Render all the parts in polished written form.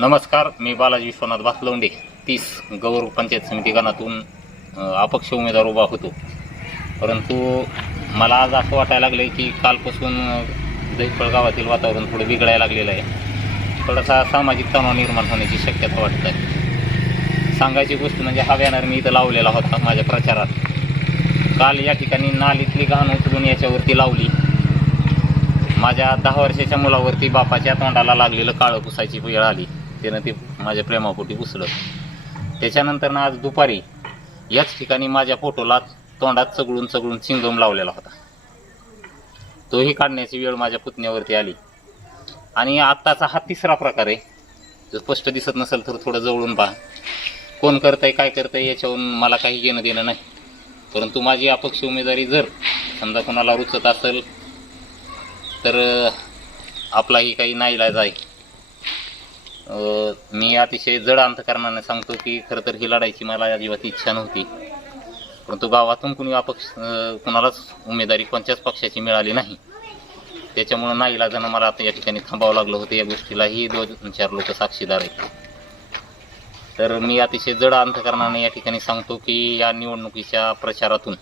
नमस्कार, मी बालाजी विश्वनाथ भातलवंडे 30 गौर पंचायत समिती गणातून अपक्ष उमेदवार उभा होतो. परंतु मला आज असं वाटायला लागलं की कालपासून दहिफळ गावातील वातावरण थोडं बिघडायला लागलेलं आहे. थोडासा सामाजिक तणाव निर्माण होण्याची शक्यता वाटत आहे. सांगायची गोष्ट म्हणजे हा बॅनर मी इथं लावलेला होता माझ्या प्रचारात. काल या ठिकाणी नालीतली घाण उचलून याच्यावरती लावली. माझ्या 10 वर्षाच्या मुलावरती बापाच्या तोंडाला लागलेलं काळं पुसायची वेळ आली. त्यानं ते माझ्या प्रेमापोटी पुसलं. त्याच्यानंतर आज दुपारी याच ठिकाणी माझ्या फोटोला तोंडात चगळून चिंगम लावलेला होता. तोही काढण्याची वेळ माझ्या पुतण्यावरती आली. आणि आत्ताचा हा तिसरा प्रकार आहे. जर स्पष्ट दिसत नसेल तर थोडं जवळून पहा. कोण करतंय काय करतंय याच्यावरून मला काही घेणं देणं नाही. परंतु माझी अपक्ष उमेदवारी जर समजा कोणाला रुचत असेल तर आपलाही काही नाईलाज आहे. मी अतिशय जड अंतकरणाने सांगतो की खरं तर ही लढायची मला अजिबात इच्छा नव्हती. परंतु गावातून कुणालाच उमेदवारी कोणत्याच पक्षाची मिळाली नाही. त्याच्यामुळं नाईलाजानं मला आता या ठिकाणी थांबावं लागलं होतं. या गोष्टीलाही 2-4 लोक साक्षीदार आहेत. तर मी अतिशय जड अंतकरणाने या ठिकाणी सांगतो की या निवडणुकीच्या प्रचारातून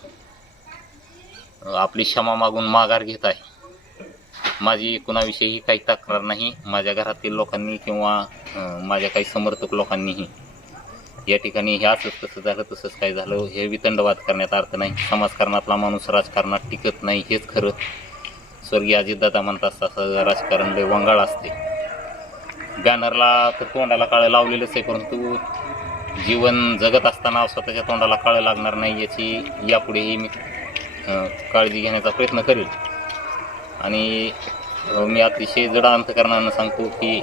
आपली क्षमा मागून माघार घेत आहे. माझी कुणाविषयीही काही तक्रार नाही. माझ्या घरातील लोकांनी किंवा माझ्या काही समर्थक लोकांनीही या ठिकाणी हे असंच तसं झालं तसंच काय झालं हे वितंडवाद करण्यात अर्थ नाही. समाजकारणातला माणूस राजकारणात टिकत नाही हेच खरं. स्वर्गीय अजितदादा म्हणतात तसं राजकारण लय वंगाळ असते. बॅनरला तर तोंडाला काळं लावलेलंच आहे, परंतु जीवन जगत असताना स्वतःच्या तोंडाला काळं लागणार नाही याची यापुढेही मी काळजी घेण्याचा प्रयत्न करेल. आणि मी अतिशय जड अंतकरणानं सांगतो की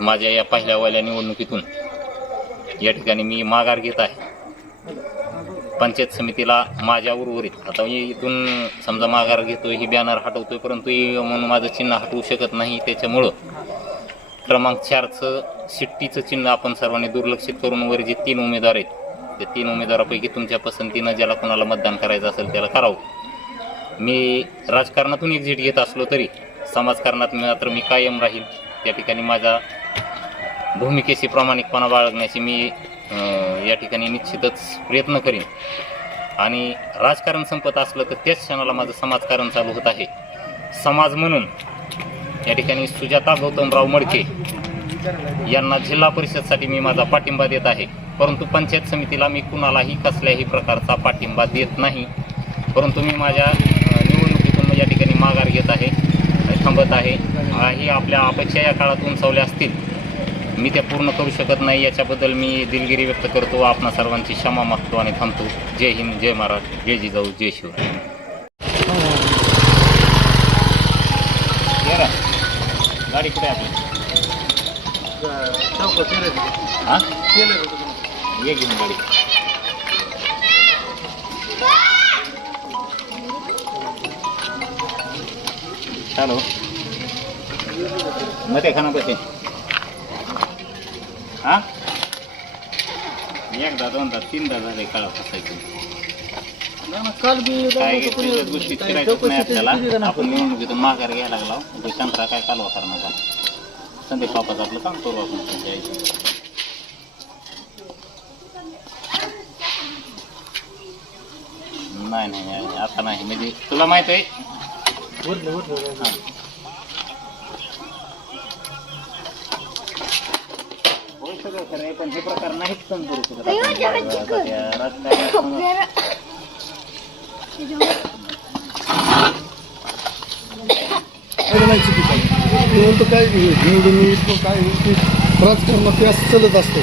माझ्या या पहिल्यावाल्या निवडणुकीतून या ठिकाणी मी माघार घेत आहे. पंचायत समितीला माझ्या उर्वरित आता मी इथून समजा माघार घेतोय, ही बॅनर हटवतोय, परंतु म्हणून माझं चिन्ह हटवू शकत नाही. त्याच्यामुळं क्रमांक 4चं शिट्टीचं चिन्ह आपण सर्वांनी दुर्लक्षित करून वर जे 3 उमेदवार आहेत त्या 3 उमेदवारापैकी तुमच्या पसंतीनं ज्याला कोणाला मतदान करायचं असेल त्याला करावं. मी राजकारणातून एक्झिट घेत असलो तरी समाजकारणात मात्र मी कायम राहील. त्या ठिकाणी माझ्या भूमिकेशी प्रामाणिकपणा बाळगण्याची मी या ठिकाणी निश्चितच प्रयत्न करीन. आणि राजकारण संपत असलं तर त्याच क्षणाला माझं समाजकारण चालू होत आहे. समाज म्हणून या ठिकाणी सुजाता गौतमराव मडके यांना जिल्हा परिषदसाठी मी माझा पाठिंबा देत आहे. परंतु पंचायत समितीला मी कुणालाही कसल्याही प्रकारचा पाठिंबा देत नाही. परंतु मी माझ्या निवडणुकीतून या ठिकाणी माघार घेत आहे, थांबत आहे. ही आपल्या अपेक्षा या काळात उंचावल्या असतील, मी त्या पूर्ण करू शकत नाही. याच्याबद्दल मी दिलगिरी व्यक्त करतो. आपणा सर्वांची क्षमा मागतो आणि थांबतो. जय हिंद, जय महाराष्ट्र, जय जिजाऊ, जय शिवराय. गाडी कुठे आपली हां ये घेऊन गाडी. हॅलो मध्ये खाना कसे हां एकदा 2दा 3दा झाले काळा फसायचं. काय गोष्टी फिरायचंच नाही आपल्याला. आपण निवडणुकीतून माघार घ्यायला लागला शंकरा काय कालवा करण्याचा. संदीप बापाचं आपलं काम करू आपण त्यांच्या आईचं. नाही आता नाही म्हणजे तुला माहित आहे हां होय सगळं खरं आहे. पण हे प्रकार नाहीच पण करू शकत काय निवडून काय राजकारणात ते असं चालत असतं.